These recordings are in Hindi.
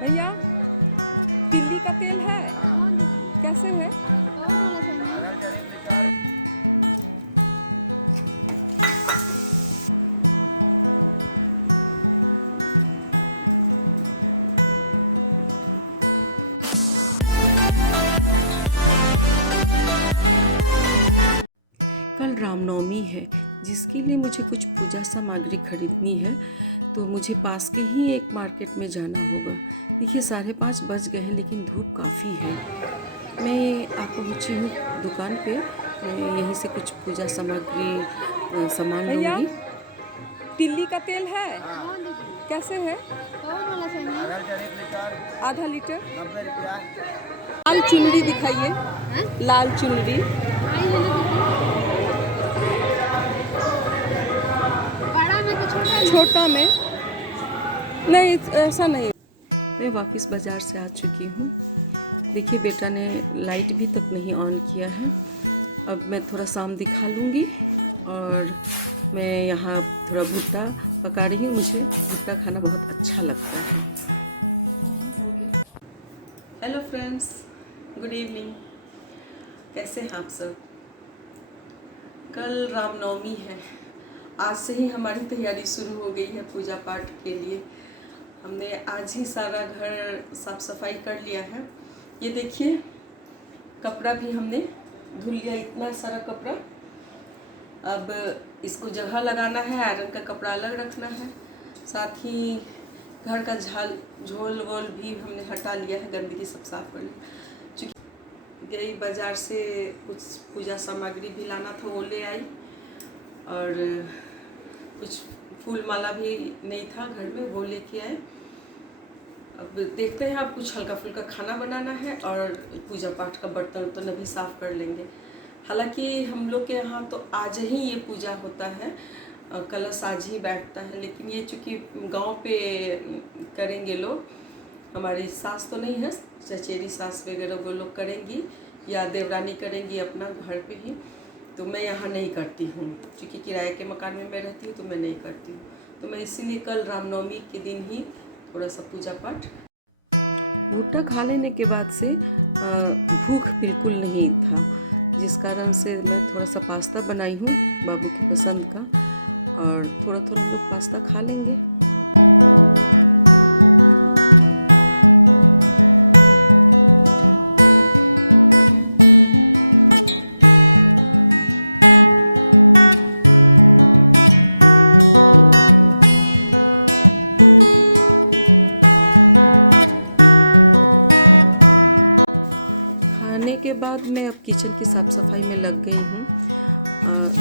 भैया तिल्ली का तेल है, हाँ, कैसे है? अगर चले तो चार। कल रामनवमी है, जिसके लिए मुझे कुछ पूजा सामग्री खरीदनी है, तो मुझे पास के ही एक मार्केट में जाना होगा। देखिए 5:30 बज गए हैं, लेकिन धूप काफ़ी है। मैं आ पहुँची हूँ दुकान पे। मैं यहीं से कुछ पूजा सामग्री सामान भैया लूँगी। तिल्ली का तेल है, हाँ, कैसे है? अगर चले तो चार। आधा लीटर। 90 रुपया। लाल चुनरी दिखाइए, लाल चुनरी। बड़ा में तो छोटा में नहीं, ऐसा नहीं। मैं वापस बाज़ार से आ चुकी हूँ। देखिए बेटा ने लाइट भी तक नहीं ऑन किया है। अब मैं थोड़ा शाम दिखा लूँगी। और मैं यहाँ थोड़ा भुट्टा पका रही हूँ। मुझे भुट्टा खाना बहुत अच्छा लगता है। Hello friends, good evening. कैसे हैं आप सब? कल रामनवमी है। आज से ही हमारी तैयारी शुरू हो गई है पूजा पाठ के लिए। हमने आज ही सारा घर साफ सफाई कर लिया है। ये देखिए, कपड़ा भी हमने धुल लिया, इतना सारा कपड़ा। अब इसको जगह लगाना है, आयरन का कपड़ा अलग रखना है। साथ ही घर का झोल वोल भी हमने हटा लिया है, गंदगी सब साफ कर लिया। चूँकि गई बाज़ार से कुछ पूजा सामग्री भी लाना था, वो ले आई। और कुछ फूल माला भी नहीं था घर में, वो लेके आए। अब देखते हैं, अब कुछ हल्का फुल्का खाना बनाना है और पूजा पाठ का बर्तन वर्तन अभी साफ़ कर लेंगे। हालांकि हम लोग के यहाँ तो आज ही ये पूजा होता है, कलश आज ही बैठता है। लेकिन ये चूँकि गांव पे करेंगे लोग, हमारी सास तो नहीं है, चचेरी सास वगैरह वो लोग करेंगी या देवरानी करेंगी अपना घर पे ही। तो मैं यहाँ नहीं करती हूँ, क्योंकि किराए के मकान में मैं रहती हूँ, तो मैं नहीं करती हूँ। तो मैं इसीलिए कल रामनवमी के दिन ही थोड़ा सा पूजा पाठ। भुट्टा खा लेने के बाद से भूख बिल्कुल नहीं था, जिस कारण से मैं थोड़ा सा पास्ता बनाई हूँ बाबू की पसंद का। और थोड़ा थोड़ा हम लोग पास्ता खा लेंगे। खाने के बाद मैं अब किचन की साफ़ सफाई में लग गई हूँ।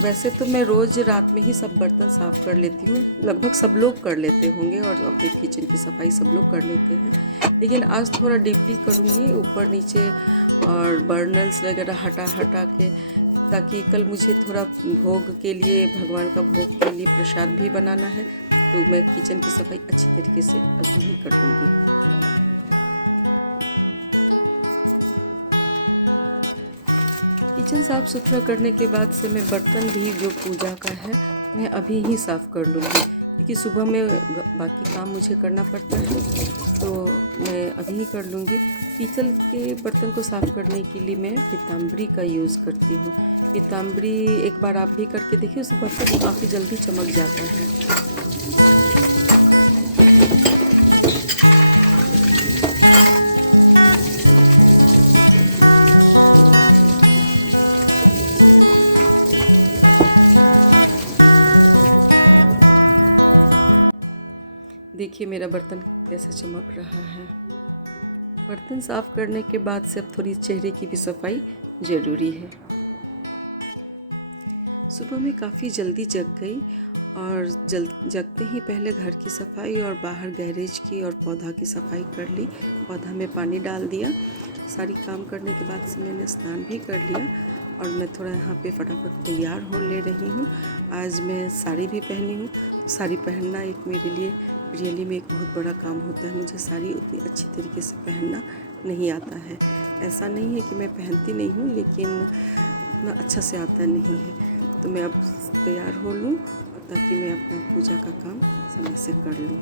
वैसे तो मैं रोज़ रात में ही सब बर्तन साफ़ कर लेती हूँ, लगभग सब लोग कर लेते होंगे और अपने किचन की सफाई सब लोग कर लेते हैं। लेकिन आज थोड़ा डीपली करूँगी, ऊपर नीचे और बर्नल्स वगैरह हटा के, ताकि कल मुझे थोड़ा भोग के लिए, भगवान का भोग के लिए प्रसाद भी बनाना है। तो मैं किचन की सफाई अच्छी तरीके से अभी ही कर दूँगी। किचन साफ़ सुथरा करने के बाद से मैं बर्तन भी जो पूजा का है मैं अभी ही साफ़ कर लूँगी, क्योंकि सुबह में बाकी काम मुझे करना पड़ता है, तो मैं अभी ही कर लूँगी। पीतल के बर्तन को साफ़ करने के लिए मैं पीताम्बरी का यूज़ करती हूँ। पीताम्बरी एक बार आप भी करके देखिए, उस बर्तन काफ़ी जल्दी चमक जाता है। देखिए मेरा बर्तन कैसे चमक रहा है। बर्तन साफ़ करने के बाद से अब थोड़ी चेहरे की भी सफाई ज़रूरी है। सुबह में काफ़ी जल्दी जग गई और जगते ही पहले घर की सफाई और बाहर गैरेज की और पौधा की सफाई कर ली। पौधा में पानी डाल दिया। सारी काम करने के बाद से मैंने स्नान भी कर लिया और मैं थोड़ा यहाँ पे फटाफट तैयार हो ले रही हूँ। आज मैं साड़ी भी पहनी हूँ। साड़ी पहनना एक मेरे लिए रियली में एक बहुत बड़ा काम होता है। मुझे साड़ी उतनी अच्छी तरीके से पहनना नहीं आता है। ऐसा नहीं है कि मैं पहनती नहीं हूँ, लेकिन उतना अच्छा से आता नहीं है। तो मैं अब तैयार हो लूँ ताकि मैं अपना पूजा का काम समय से कर लूँ।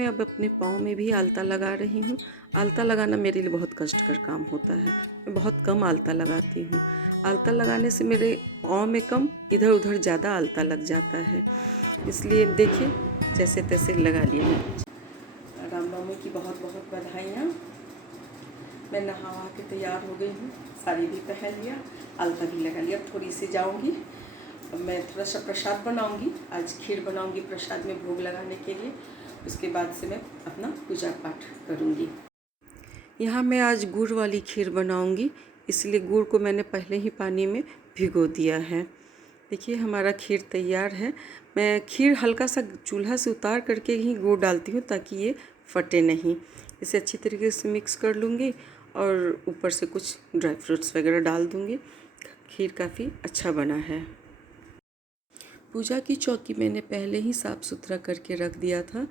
मैं अब अपने पाँव में भी आलता लगा रही हूँ। आलता लगाना मेरे लिए बहुत कष्टकर काम होता है। मैं बहुत कम आलता लगाती हूँ। आलता लगाने से मेरे पाँव में कम, इधर उधर ज़्यादा आलता लग जाता है। इसलिए देखिए जैसे तैसे लगा लिया मैंने। रामनवमी की बहुत बहुत बधाइयाँ। मैं नहा के तैयार हो गई हूँ, साड़ी भी पहन लिया, आलता भी लगा लिया। अब थोड़ी सी जाऊँगी, अब मैं थोड़ा सा प्रसाद बनाऊँगी। आज खीर बनाऊँगी प्रसाद में भोग लगाने के लिए। उसके बाद से मैं अपना पूजा पाठ करूँगी। यहाँ मैं आज गुड़ वाली खीर बनाऊँगी, इसलिए गुड़ को मैंने पहले ही पानी में भिगो दिया है। देखिए हमारा खीर तैयार है। मैं खीर हल्का सा चूल्हा से उतार करके ही गुड़ डालती हूँ ताकि ये फटे नहीं। इसे अच्छी तरीके से मिक्स कर लूँगी और ऊपर से कुछ ड्राई फ्रूट्स वगैरह डाल दूँगी। खीर काफ़ी अच्छा बना है। पूजा की चौकी मैंने पहले ही साफ़ सुथरा करके रख दिया था।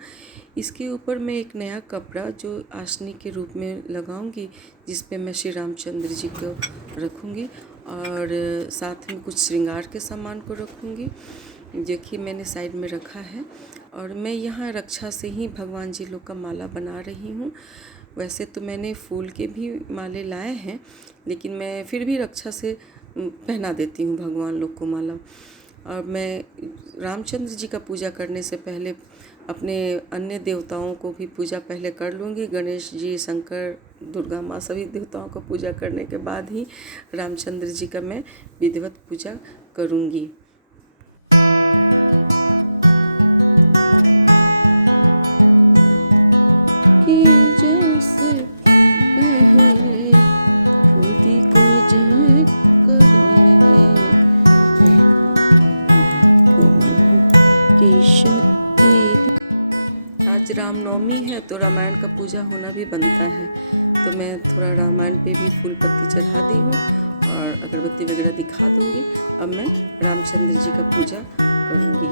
इसके ऊपर मैं एक नया कपड़ा जो आसनी के रूप में लगाऊंगी, जिस पे मैं श्री रामचंद्र जी को रखूंगी और साथ में कुछ श्रृंगार के सामान को रखूंगी। देखिए मैंने साइड में रखा है और मैं यहाँ रक्षा से ही भगवान जी लोग का माला बना रही हूँ। वैसे तो मैंने फूल के भी माले लाए हैं, लेकिन मैं फिर भी रक्षा से पहना देती हूँ भगवान लोग को माला। और मैं रामचंद्र जी का पूजा करने से पहले अपने अन्य देवताओं को भी पूजा पहले कर लूँगी। गणेश जी, शंकर, दुर्गा माँ, सभी देवताओं का पूजा करने के बाद ही रामचंद्र जी का मैं विधिवत पूजा करूँगी। कि जैसे पहले खुदी को जय करे की शक्ति। आज रामनवमी है तो रामायण का पूजा होना भी बनता है, तो मैं थोड़ा रामायण पे भी फूल पत्ती चढ़ा दी हूँ और अगरबत्ती वगैरह दिखा दूँगी। अब मैं रामचंद्र जी का पूजा करूँगी।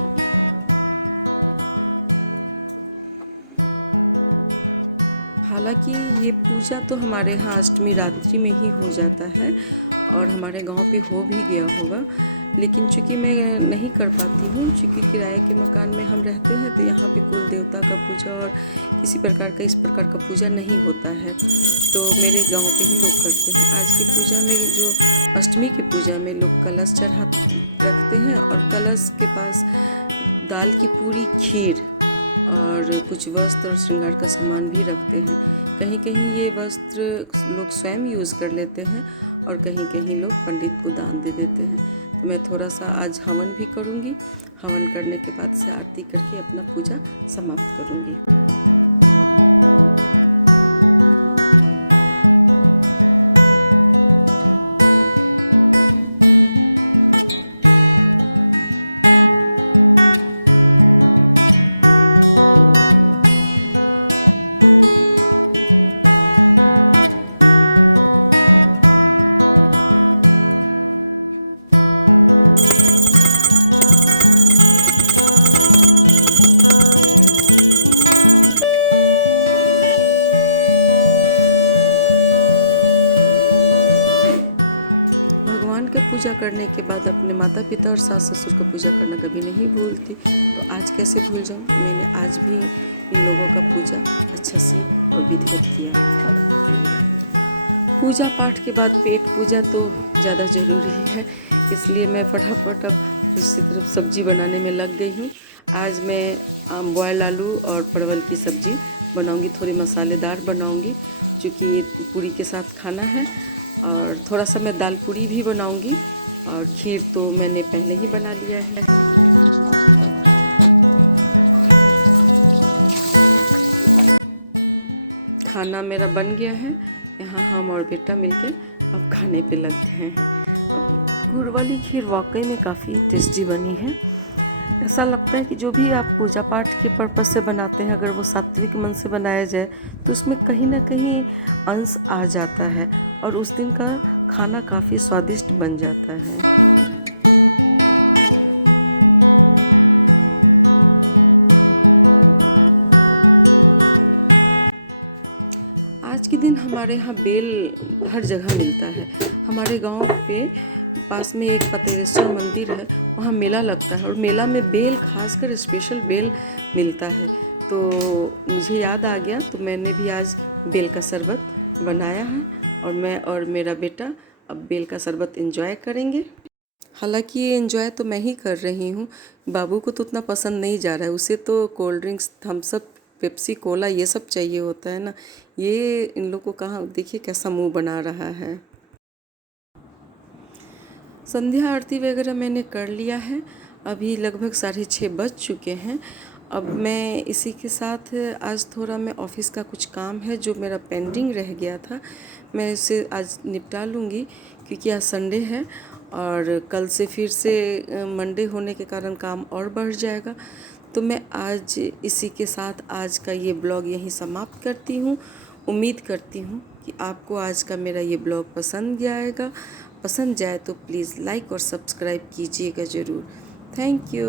हालांकि ये पूजा तो हमारे यहाँ अष्टमी रात्रि में ही हो जाता है और हमारे गांव पे हो भी गया होगा, लेकिन चूँकि मैं नहीं कर पाती हूँ, चूँकि किराए के मकान में हम रहते हैं तो यहाँ पे कुल देवता का पूजा और किसी प्रकार का इस प्रकार का पूजा नहीं होता है, तो मेरे गांव पे ही लोग करते हैं। आज की पूजा में जो अष्टमी की पूजा में लोग कलश चढ़ा रखते हैं और कलश के पास दाल की पूरी, खीर और कुछ वस्त्र और श्रृंगार का सामान भी रखते हैं। कहीं कहीं ये वस्त्र लोग स्वयं यूज़ कर लेते हैं और कहीं कहीं लोग पंडित को दान दे देते हैं। तो मैं थोड़ा सा आज हवन भी करूँगी। हवन करने के बाद से आरती करके अपना पूजा समाप्त करूँगी। भगवान का पूजा करने के बाद अपने माता पिता और सास ससुर का पूजा करना कभी नहीं भूलती, तो आज कैसे भूल जाऊँ। मैंने आज भी इन लोगों का पूजा अच्छा से और विधिवत किया। पूजा पाठ के बाद पेट पूजा तो ज़्यादा ज़रूरी है, इसलिए मैं फटाफट अब दूसरी तरफ सब्जी बनाने में लग गई हूँ। आज मैं बॉयल आलू और परवल की सब्ज़ी बनाऊँगी, थोड़ी मसालेदार बनाऊँगी क्योंकि पूरी के साथ खाना है। और थोड़ा सा मैं दाल पूरी भी बनाऊंगी और खीर तो मैंने पहले ही बना लिया है। खाना मेरा बन गया है। यहाँ हम और बेटा मिलके अब खाने पे लग गए हैं। गुड़ वाली खीर वाकई में काफ़ी टेस्टी बनी है। ऐसा लगता है कि जो भी आप पूजा पाठ के पर्पज़ से बनाते हैं, अगर वो सात्विक मन से बनाया जाए तो उसमें कहीं ना कहीं अंश आ जाता है और उस दिन का खाना काफ़ी स्वादिष्ट बन जाता है। आज के दिन हमारे यहाँ बेल हर जगह मिलता है। हमारे गांव पे पास में एक पतेश्वर मंदिर है, वहाँ मेला लगता है और मेला में बेल, खासकर स्पेशल बेल मिलता है। तो मुझे याद आ गया, तो मैंने भी आज बेल का शरबत बनाया है और मैं और मेरा बेटा अब बेल का शरबत एंजॉय करेंगे। हालांकि ये एंजॉय तो मैं ही कर रही हूँ, बाबू को तो उतना पसंद नहीं जा रहा है, उसे तो cold drinks, Thums Up, Pepsi, cola ये सब चाहिए होता है ना। ये इन लोग को कहाँ, देखिए कैसा मुंह बना रहा है। संध्या आरती वगैरह मैंने कर लिया है, अभी लगभग 6:30 बज चुके हैं। अब मैं इसी के साथ आज थोड़ा मैं ऑफिस का कुछ काम है जो मेरा पेंडिंग रह गया था, मैं इसे आज निपटा लूँगी क्योंकि आज संडे है और कल से फिर से मंडे होने के कारण काम और बढ़ जाएगा। तो मैं आज इसी के साथ आज का ये ब्लॉग यहीं समाप्त करती हूँ। उम्मीद करती हूँ कि आपको आज का मेरा ये ब्लॉग पसंद आएगा। पसंद जाए तो प्लीज़ लाइक और सब्सक्राइब कीजिएगा ज़रूर। Thank you.